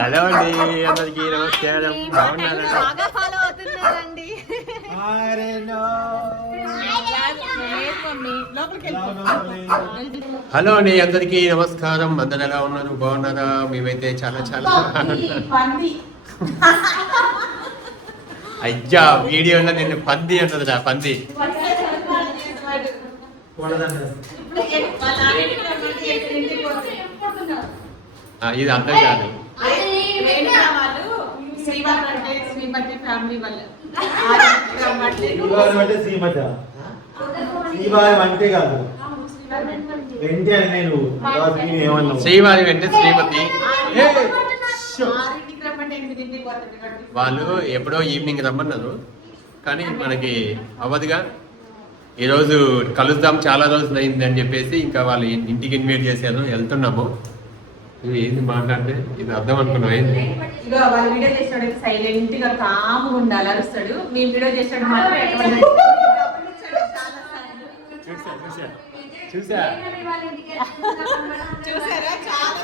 Hello అండి అందరికి నమస్కారం. బాగున్నారా? బాగా ఫాలో అవుతున్నారండి హలో అండి అందరికి నమస్కారం. అందరు ఎలా ఉన్నారు? బాగున్నారా? మేమైతే చాలా చాలా అయ్యా వీడియోలో నేను పంది అన్నదిరా పంది. ఇది అర్థం కాదు ఫ్యామిలీ వాళ్ళు శ్రీవారం అంటే శ్రీమత. శ్రీవారం అంటే కాదు. వెంటే అని నేను శ్రీవారి వెంటే కాబట్టి. వాళ్ళు ఎప్పుడో ఈవినింగ్ రమ్మన్నారు. కానీ మనకి అవ్వదుగా. ఈరోజు కలుద్దాం చాలా రోజులు అయింది అని చెప్పేసి ఇంకా వాళ్ళు ఇంటికి ఇన్వైట్ చేశారు. వెళ్తున్నాము. నువ్వు ఏంది మాట్లాడితే ఇది అర్థం అనుకున్నావు ఏంది? ఇగో వాళ్ళు వీడియో చేసినాడు సైలెంట్గా కామ్గా ఉండాలి అరుస్తాడు. మేము వీడియో చేసినాడు చూసా చూసా. చూసా. చూసారా? చాలా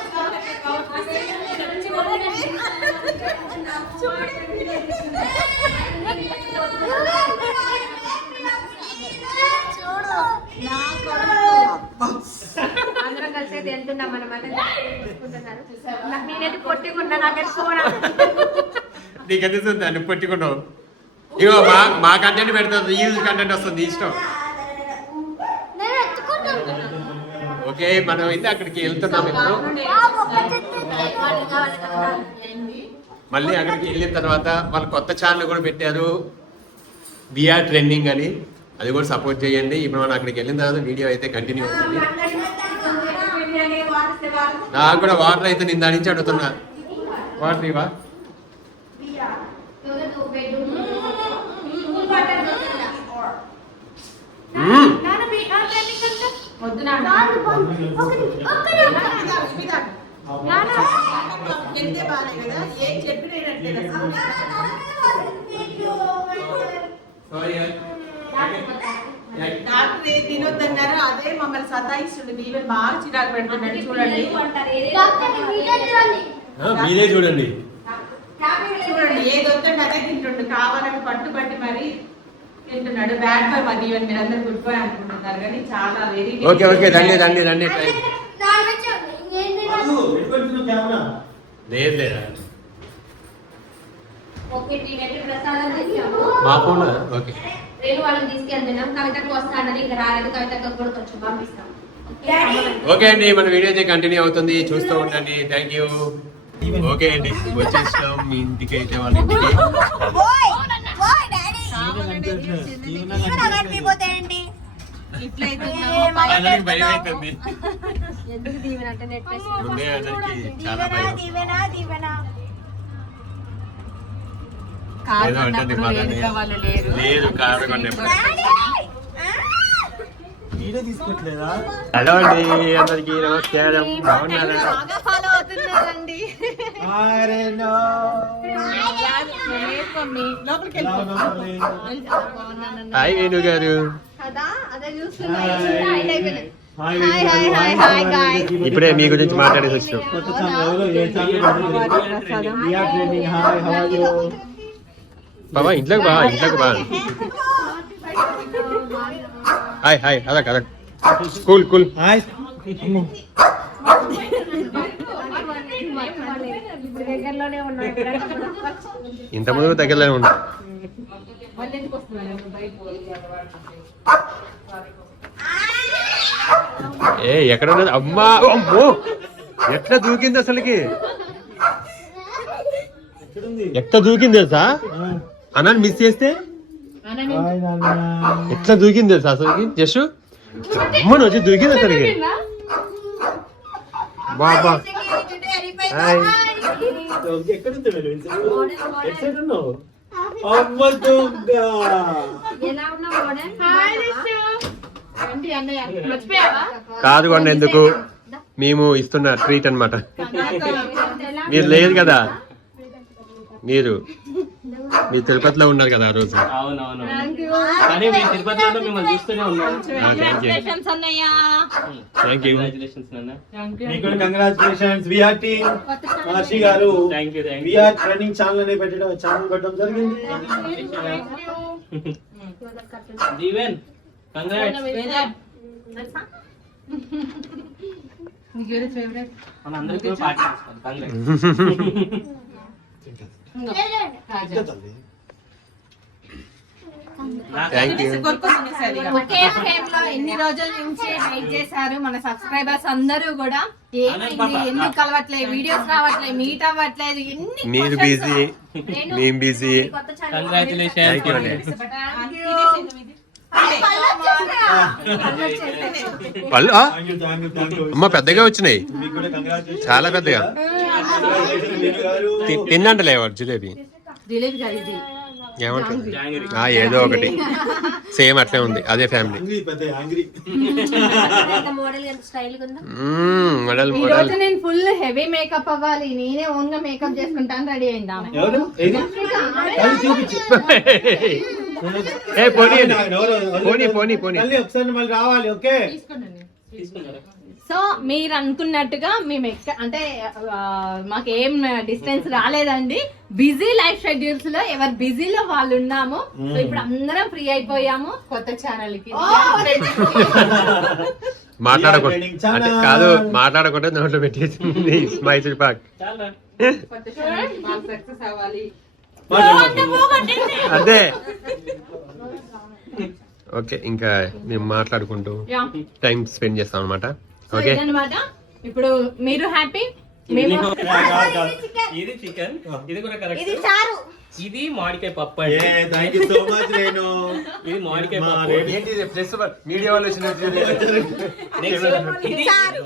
అందరం కలిసి అయితే వెళ్తున్నాం అనమాట నాకు నేనైతే కొట్టుకున్నా నాకైతే ఫోన్ నీకు దాన్ని పట్టుకున్నావు ఇగో మా మా కంటెంట్ పెడుతుంది ఈ కంటెంట్ వస్తుంది ఇష్టం. ఓకే మనం అయితే అక్కడికి వెళ్తున్నాం ఇప్పుడు. మళ్ళీ అక్కడికి వెళ్ళిన తర్వాత వాళ్ళు కొత్త ఛానల్ కూడా పెట్టారు. బిఆర్ ట్రెండింగ్ అని. అది కూడా సపోర్ట్ చేయండి. ఇప్పుడు మనం అక్కడికి వెళ్ళిన తర్వాత వీడియో అయితే కంటిన్యూ అవుతుంది. నాకు కూడా వాటర్ అయితే నేను దాని నుంచి అడుగుతున్నా. వాటర్ ఇవా డాక్టర్ తినొద్దన్నారు మమ్మల్ని సతాయిస్తుండే. ఈవెన్ బాగా చిరాకు పెడుతున్నాడు చూడండి. ఆ, మీరే చూడండి. చూడండి ఏది వద్దంటే అదే తింటుండు. కావాలని పట్టుబట్టి మరి తింటున్నాడు. బ్యాడ్ బాయ్ మరి మీరు అందరు గుడ్ బాయ్ అనుకుంటున్నారు కానీ చాలా వెరీ ఓకే ఓకే రండి రండి రండి. టైం లేదు లేదా మా ఫోన్ ఓకే. రేణు వాళ్ళని తీసుకెళ్తున్నాం కవితకు వస్తానని ఇంకా రాలేదు. కవితకు కూడా కొంచెం పంపిస్తాం. ఓకే అండి మన వీడియో అయితే కంటిన్యూ అవుతుంది. చూస్తూ ఉండండి. థ్యాంక్ యూ ఓకే అండి. వచ్చేసినాం. మీ ఇంటికి అయితే వాళ్ళ ఇంటికి. ముందే అందరికి చాలా భయం. లేదు హలో అండి అందరికి నమస్కారం? హాయ్ వేణు గారు కదా అదే hi hi, hi, hi, hi, guys. ఇప్పుడే మీ గురించి మాట్లాడేసి వచ్చినాం బాబా ఇంట్లోకి బా ఇంట్లోకి బా. హాయ్ హాయ్ అలా కదా. Cool cool. హాయ్. ఇంత ముందు దగ్గరలోనే ఉన్నా. ఏ ఎక్కడ ఉన్నది? అమ్మా అమ్మో! ఎట్లా దూకింది అసలుకి? ఎట్లా దూకింది తెలుసా? అన్నాన్ని మిస్ చేస్తే? ఎట్లా దూకింది తెలుసా అసలుకి? జస్ట్ అమ్మని వచ్చి దూకింది అసలుకి. బాబా హాయ్ కాదు కొండ ఎందుకు? మేము ఇస్తున్న ట్రీట్ అన్నమాట. మీరు లేదు కదా? మీరు. మీ తిరుపతిలో ఉన్నారు కదా ఆ రోజు? అవునవును. కానీ మేము తిరుపతిలో ఉంటే మిమ్మల్ని చూస్తూనే ఉన్నాం. థ్యాంక్ అన్నయ్య. థ్యాంక్ యూ కంగ్రాచులేషన్స్ నాన్న. మీకు congratulations V R team Maharshi garu thank you thank you V R training channel అనే పెట్టడం ఛానల్ పెట్టడం జరిగింది. దీవెన్ కంగ్రాట్స్ ఫేవరెట్ మన అందరికీ పార్టీ కంగ్రాట్స్ ఒకే ఫ్రేమ్లో ఎన్ని రోజుల నుంచి వెయిట్ చేశారు మన సబ్స్క్రైబర్స్ అందరూ కూడా? ఏమైంది ఎందుకు కలవట్లేదు వీడియోస్ రావట్లేదు మీట్ అవ్వట్లేదు ఎన్ని మీరు బిజీ మేము బిజీ పళ్ళు అమ్మ పెద్దగా వచ్చినాయి. చాలా పెద్దగా. తిన్నంటలే వాడు జిలేబీ. జిలేబీ కాదు ఇది. ఏమంటారు? జాంగిరి. ఆ, ఏదో ఒకటి. సేమ్ అట్లే ఉంది. అదే ఫ్యామిలీ. మోడల్ ఎంత స్టైల్ ఉందా? మోడల్ నేను ఫుల్ హెవీ మేకప్ అవ్వాలి. నేనే ఓన్గా మేకప్ చేసుకుంటాను. రెడీ అయిందా? ఎవరు? ఏ పోనీ ఎవరు? ఎవరు? పోనీ పోనీ పోనీ. మళ్ళీ ఒకసారి మళ్ళీ రావాలి ఓకే? తీసుకున్నారా సో మీరు అనుకున్నట్టుగా మేము ఎక్క అంటే మాకేం డిస్టెన్స్ రాలేదండి. బిజీ లైఫ్ షెడ్యూల్స్లో ఎవరు బిజీలో వాళ్ళు ఉన్నాము సో ఇప్పుడు అందరం ఫ్రీ అయిపోయాము కొత్త ఛానల్కి మాట్లాడకూడదు. అంటే కాదు మాట్లాడకుండా నోట్లో పెట్టేసింది మైసూర్ పాక్ అదే. ఓకే ఇంకా మేము మాట్లాడుకుంటూ టైం స్పెండ్ చేస్తాం అనమాట సో ఓకే ఇదన్నమాట. ఇప్పుడు మీరు హ్యాపీ మేము ఇది చికెన్ ఇది కూడా కరెక్ట్ ఇది చారు. ఇది మామిడికాయ పప్పు ఏ అండి thank you so much Renu ఇది మామిడికాయ పప్పు. ఏంటి ప్లస్ మీడియా వాళ్ళు నెక్స్ట్ ఇది.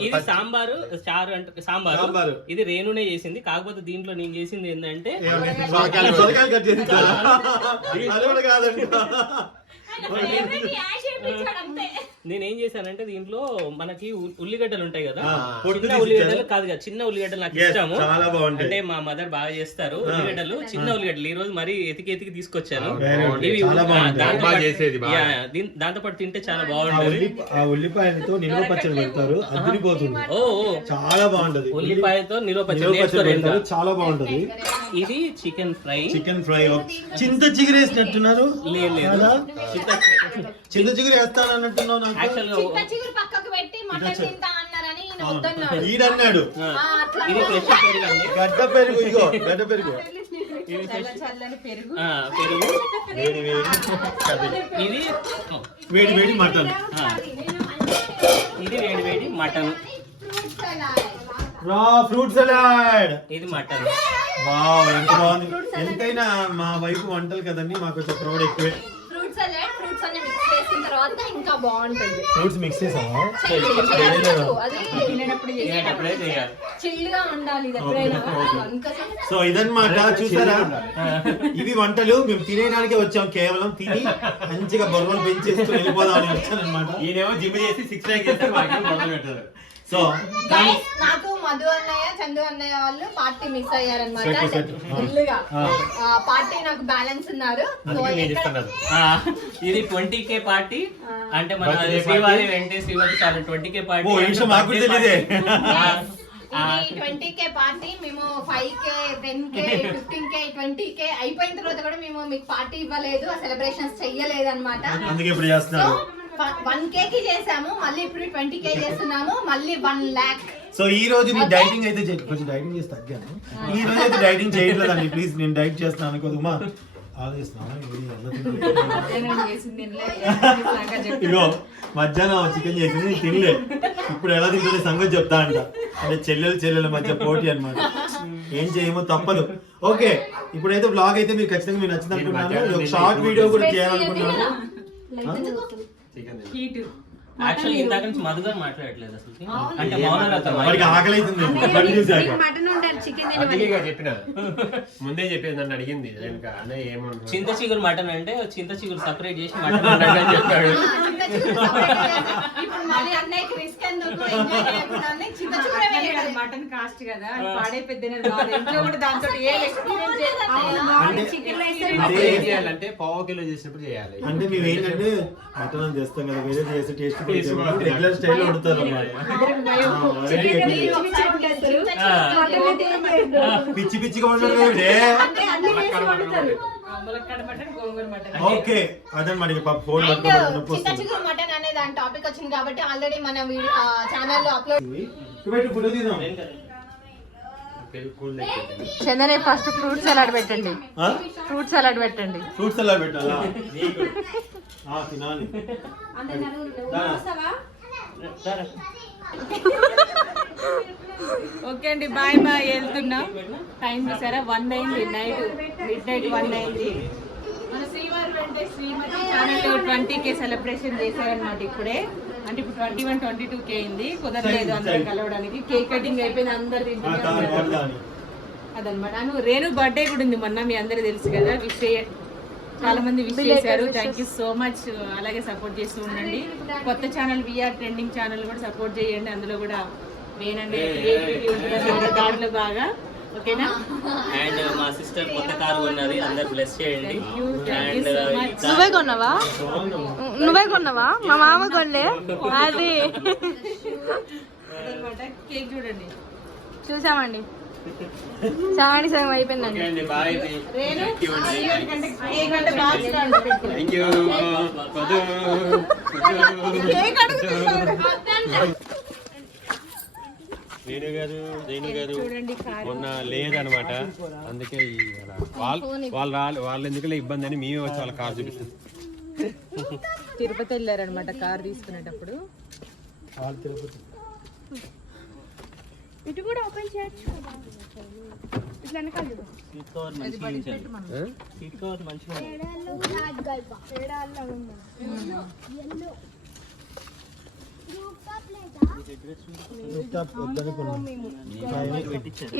ఇది సాంబారు చారు అంటే సాంబారు. సాంబారు. ఇది రేణునే చేసింది. కాకపోతే దీంట్లో నేను చేసింది ఏంటంటే నేనేం చేశానంటే దీంట్లో మనకి ఉల్లిగడ్డలు ఉంటాయి కదా. పొట్టు ఉల్లిగడ్డలు కాదు కదా చిన్న ఉల్లిగడ్డలు నాకు ఇష్టము. అంటే మా మదర్ బాగా చేస్తారు ఉల్లిగడ్డలు చిన్న ఉల్లిగడ్డలు. ఈ రోజు మరీ ఎతికి ఎతికి తీసుకొచ్చాను. ఇవి. దాంతో పాటు- తింటే చాలా బాగుంటది. ఉల్లిపాయలతో నిల్వ పచ్చడి పెడతారు. అదిరిపోతుంది. చాలా బాగుంటది. ఉల్లిపాయతో నిలువ పచ్చడి. చాలా బాగుంటది. ఇది చికెన్ ఫ్రై. చికెన్ ఫ్రై చింత చిగురు వేసినట్టున్నారు లేదు. చింత చిగురు వేస్తాను అన్నట్టున్నావు నాకు గా చిగురు పక్కకు పెట్టి మటన్ తింటా అన్నారని ఈయన వద్దన్నాడు. ఈడన్నాడు. ఇది ఫ్రెష్ పెరుగు అండి గడ్డ పెరుగు ఇగో గడ్డ పెరుగు. ఇది చల్ల చల్లని పెరుగు. ఆ, పెరుగు. వేడి వేడి. ఇది వేడి వేడి మటన్. ఇది వేడి వేడి మటన్. Raw fruit salad. ఇది మటన్. వావ్ ఎంత బాగుంది. ఎంతైనా మా వైపు వంటలు కదండి మాకు కొంచెం ప్రౌడ్ ఎక్కువే. ఫ్రూట్స్ సలాడ్ ఫ్రూట్స్ అన్ని మిక్స్ చేసిన తర్వాత ఇంకా బాగుంటుంది. ఫ్రూట్స్ మిక్స్గా ఉండాలి ఇది ఎప్పుడైనా. ఇంకా సో ఇదన్నమాట చూసారా? ఇవి వంటలు మేము తినేదానికే వచ్చాం కేవలం తిని మంచిగా బొర్రలు పెంచేస్తూ వెళ్ళిపోదామని వచ్చానమాట ఈయనేమో జిమ్ చేసి సిక్స్ ప్యాక్ చేస్తారు మాకేం మొదలు పెట్టారు సో నాకు మధు అన్నయ్య చందు అన్నయ్య వాళ్ళు పార్టీ మిస్ అయ్యారనమాట. ఫుల్గా ఆ. పార్టీ నాకు బ్యాలెన్స్ ఉన్నారు. ఇది ట్వంటీ కే పార్టీ. అంటే మన శ్రీవారి. వెంకటేష్ శ్రీవారి చాలా twenty K party twenty K party. మేము five K ten K fifteen K twenty K అయిపోయిన తర్వాత కూడా మేము మీకు పార్టీ ఇవ్వలేదు. సెలబ్రేషన్స్ చెయ్యలేదు అనమాట అందుకే ఇప్పుడు సో చేస్తున్నారు వన్ కే కి చేసాము. మళ్ళీ ఇప్పుడు ట్వంటీ కే చేస్తున్నాము. మళ్ళీ వన్ లాక్ సో ఈ రోజు మీ డైటింగ్ అయితే కొంచెం డైటింగ్ చేసి తగ్గాను. ఈ రోజు అయితే డైటింగ్ చేయట్లేదండి. ప్లీజ్ నేను డైట్ చేస్తున్నాను అనుకోదుమా. ఇగో మధ్యాహ్నం చికెన్ చేసింది తినలే. ఇప్పుడు ఎలా తింటుంది సంగతి చెప్తా అంట. అంటే చెల్లెలు చెల్లెల మధ్య పోటీ అన్నమాట. ఏం చేయమో తప్పదు. ఓకే ఇప్పుడైతే బ్లాగ్ అయితే మీరు ఖచ్చితంగా మీరు నచ్చింది అనుకుంటున్నాను. ఇది ఒక షార్ట్ వీడియో కూడా చేయాలనుకుంటున్నాను. హీట్ యాక్చువల్ ఇందాక నుంచి మధు గారు మాట్లాడట్లేదు అసలు. అంటే మౌనరథం వాడికి ఆకలి అవుతుంది బండి చూసాక మటన్ ఉండాలి చికెన్ అందుకే ఇక చెప్పిన ముందే చెప్పేది నన్ను అడిగింది. ఇంకా అన్నయ్య ఏమన్నా చింత చిగురు మటన్ అంటే చింత చిగురు సపరేట్ చేసి మటన్ అని చెప్పాడు. ఇప్పుడు మళ్ళీ అన్నయ్యకి రిస్క్ ఎందుకు? ఎంజాయ్ చేయకుండా అని చింత చూడ వేయడం. మటన్ కాస్ట్ కదా. అది పాడే పెద్ద ఇంట్లో కూడా దాంతో ఏ ఎక్స్పీరియన్స్ అంటే చికెన్ రైస్ అప్పుడు ఏం చేయాలంటే పావు కిలో చేసినప్పుడు చేయాలి. అంటే మేము ఏంటంటే మటన్ చేస్తాం కదా వేరే టేస్ట్. రెగ్యులర్ వండుతారు పిచ్చి పిచ్చిగా మటన్. ఓకే అదనమాట పాప ఫోన్ చిగురు మటన్ అనే దాని టాపిక్ వచ్చింది కాబట్టి ఆల్రెడీ మన వీడియో ఛానల్లో అప్లోడ్ ఫోటో తీద్దాం. చందనే ఫస్ట్ ఫ్రూట్ సలాడ్ పెట్టండి. ఫ్రూట్ సలాడ్ పెట్టండి. ఫ్రూట్స్ అలా పెట్టాలా? ఆ, తినాలి. దారా. ఓకే అండి బాయ్ బాయ్ వెళ్తున్నా. టైం చూసారా? వన్ అయింది నైట్ మిడ్ నైట్ వన్ అయింది. మన శ్రీవారి శ్రీమతి ట్వంటీ కే సెలబ్రేషన్ చేశారనమాట ఇప్పుడే. అంటే ఇప్పుడు twenty one twenty two K అయింది. కుదరలేదు అందరం కలవడానికి. కేక్ కటింగ్ అయిపోయింది అందరు తింటున్నారు. అదనమాట అను రేణు బర్త్డే కూడా ఉంది మొన్న మీ అందరూ తెలుసు కదా. విష్ చాలా మంది విష్ చేశారు. థ్యాంక్ యూ సో మచ్ అలాగే సపోర్ట్ చేస్తూ ఉండండి. కొత్త ఛానల్ విఆర్ ట్రెండింగ్ ఛానల్ కూడా సపోర్ట్ చేయండి. అందులో కూడా వేనండి దాంట్లో బాగా ఓకేనా అండ్ మా సిస్టర్ కొత్త కారు ఉన్నది అందరు బ్లెస్ చేయండి అండ్. నువ్వే కొన్నావా నువ్వే కొన్నావా మా మామ కొనలే అది కేక్ చూడండి చూసామండి సగానికి సగం అయిపోయిందండి కేక్ గారు రేణు గారు మొన్న లేదనమాట. అందుకే వాళ్ళు వాళ్ళు రాలే వాళ్ళు ఎందుకులే ఇబ్బంది అని మేమే వచ్చి వాళ్ళ కార్ చూపిస్తాం. తిరుపతి వెళ్ళారనమాట కార్ తీసుకునేటప్పుడు. వాళ్ళు తిరుపతి. ఇటు కూడా ఓపెన్ చేయొచ్చు ఇట్లా మంచిగా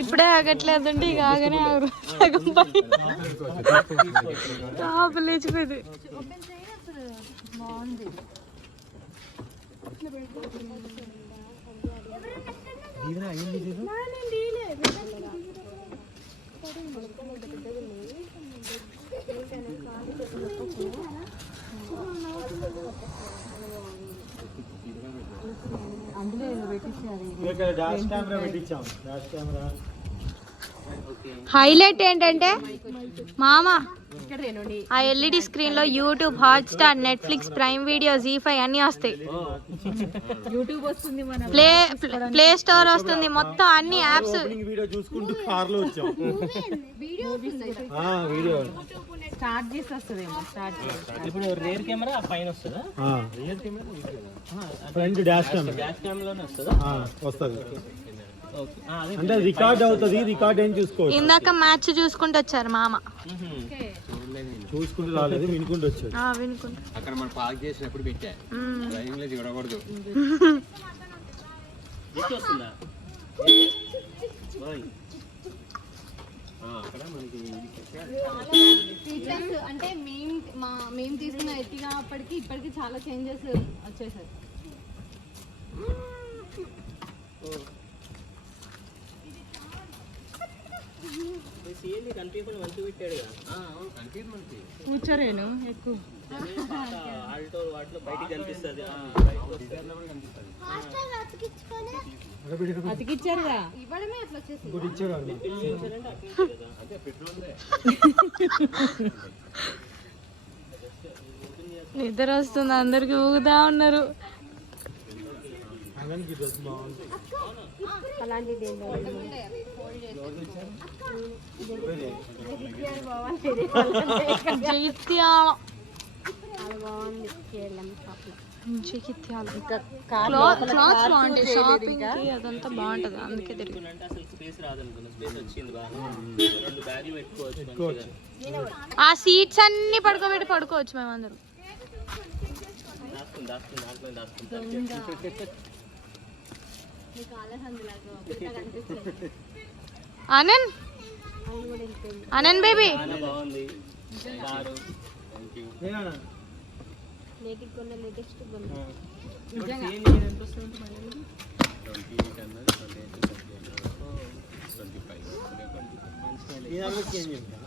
ఇప్పుడే ఆగట్లేదండి ఇక ఆగనే ఆగరు. సగం పై- టాప్ లేచిపోయింది. ఇక్కడ డాష్ కెమెరా పెట్టించాం. డాష్ కెమెరా హైలైట్ ఏంటంటే మామ ఆ ఎల్ఈడి స్క్రీన్లో YouTube Hotstar Netflix Prime Video Zee five అన్ని వస్తాయి. యూట్యూబ్ వస్తుంది మన ప్లే ప్లే స్టోర్ వస్తుంది మొత్తం అన్ని యాప్స్. ఓపెనింగ్ వీడియో చూసుకుంటూ కార్లో వచ్చాం. ఆ, వీడియో. స్టార్ట్ చేసి వస్తుందేమో స్టార్ట్ చేసి ఇప్పుడు రేర్ కెమెరా ఆ. పైన వస్తుందా. అంటే రికార్డ్ అవుతుంది రికార్డ్ ఏం చూసుకోవచ్చు? ఇందాక మ్యాచ్ చూసుకుంటూ వచ్చారు మామ. చూసుకుంటూ రాలేదు వినుకుంటూ వచ్చాడు ఆ, వినుకుంటూ. అక్కడ మనం పార్క్ చేసినప్పుడు పెట్టా. డ్రైవింగ్లో చూడకూడదు. ఫీచర్స్ అంటే మేము మా మేము తీసుకున్న ఎత్తిగా అప్పటికి ఇప్పటికి చాలా చేంజెస్ వచ్చేసాయి. అన్న. అదే పెట్రోల్ నిద్ర వస్తుంది అందరికి ఊగుతా ఉన్నారు. డ్రెస్ బాగుంది క్లాత్ క్లాత్ బాగుంటాయి షాపింగ్కి అదంతా బాగుంటది అందుకే తిరిగి అంటే అసలు స్పేస్ రాదనుకున్నా స్పేస్ వచ్చింది బాగా రెండు బ్యాగులు పెట్టుకోవచ్చు మంచిగా ఆ సీట్స్ అన్ని పడుకోబెట్టి పడుకోవచ్చు మేమందరం. దాస్తుంది దాస్తుంది దాంట్లో దాస్తుంది ఆనంద్? ఆనంద్ బేబీ.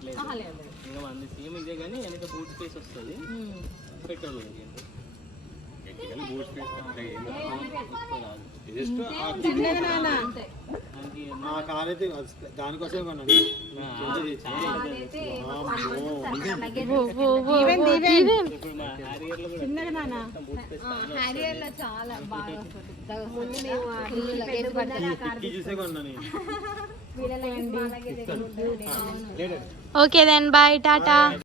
ఇంకా మంది సేమ్ ఇదే కానీ వెనక బూట్ స్పేస్ వస్తుంది. పెట్రోల్ దానికోసమే కొన్నాను. చాలా బాగా. ముందు చూసే కొన్నాను. Okay then bye Tata